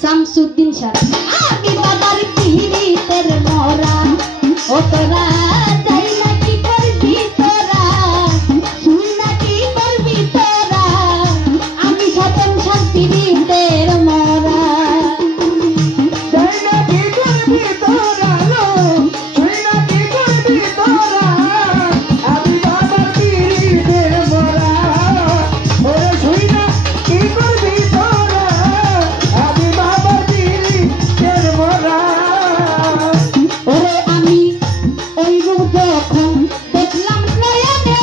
শামসুদ্দিন সারা আমি বাবার পিরিতের মরা ও তোরা যাই না কি করবি তোরা শুই না কি করবি তোরা আমি সাতন শান্তির মরা যাই না কি করবি তোরা শুই না কি করবি তোরা আমি বাবার পিরিতের মরা ওরে শুই না কি করবি তোরা আমি বাবার পিরিতের মরা ওরে আমি ওই রূপ যখন দেখলাম নয়নে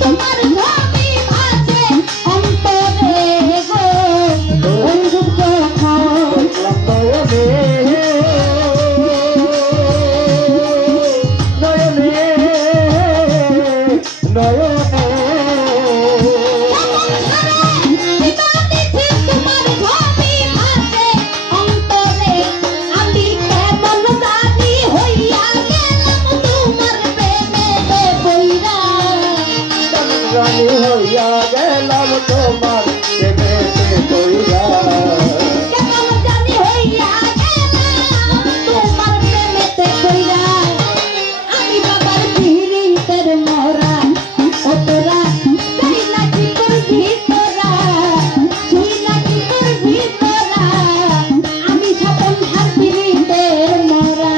তোমার ছবি ভাসে অন্তরে গো ওই রূপ যখন হইয়া গেলাম তোমার প্রেমেতে পইরা কেমন জানি হইয়া গেলাম তোমার প্রেমেতে পইরা আমি বাবার পিরিতের মরা ও তোরা যাই না কি করবি তোরা শুই না কি করবি তোরা আমি সাতন হার পিরিতের মরা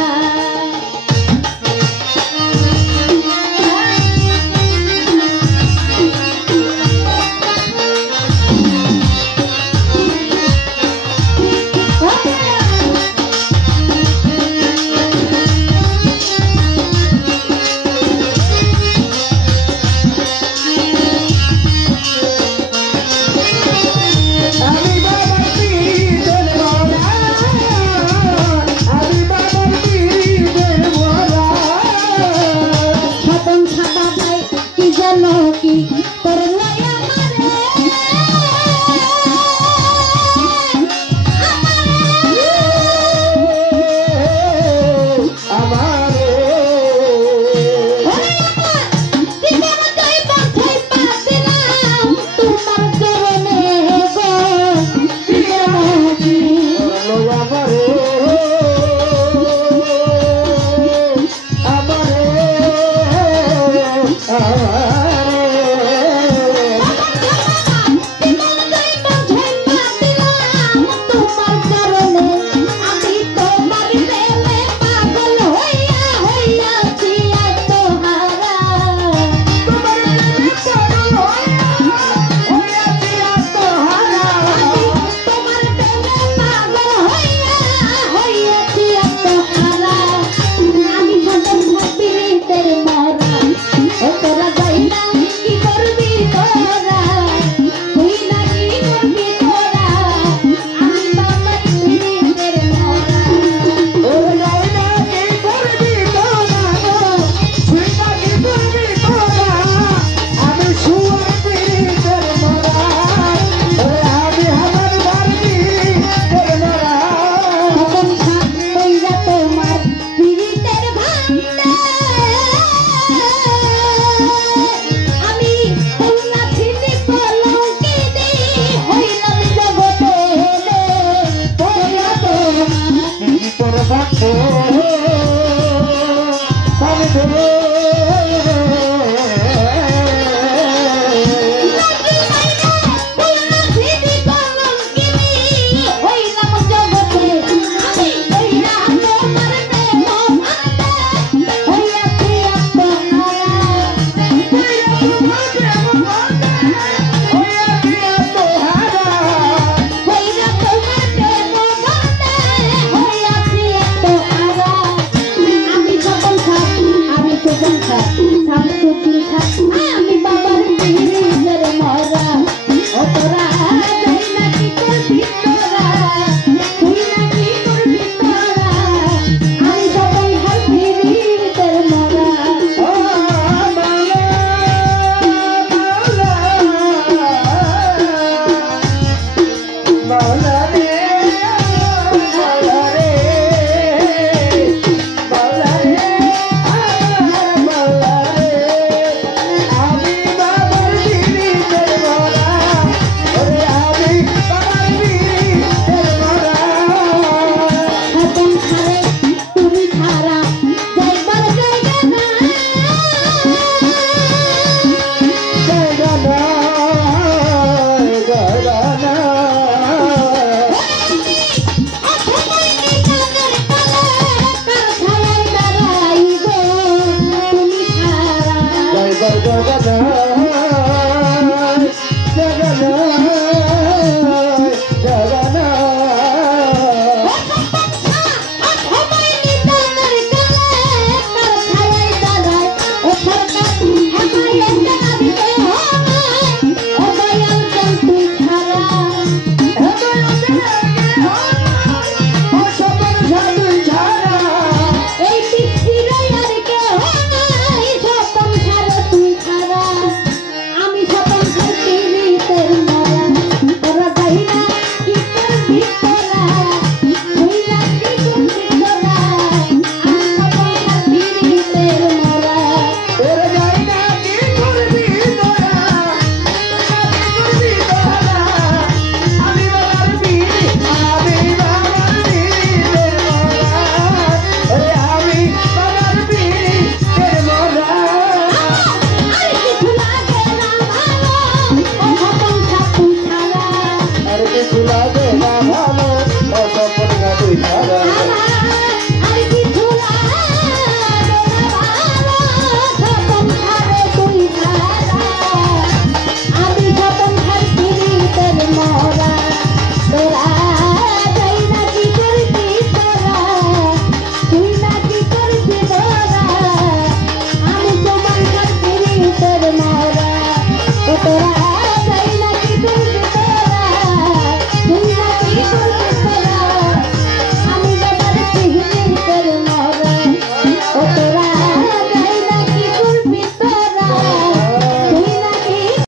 শামসুদ্দিন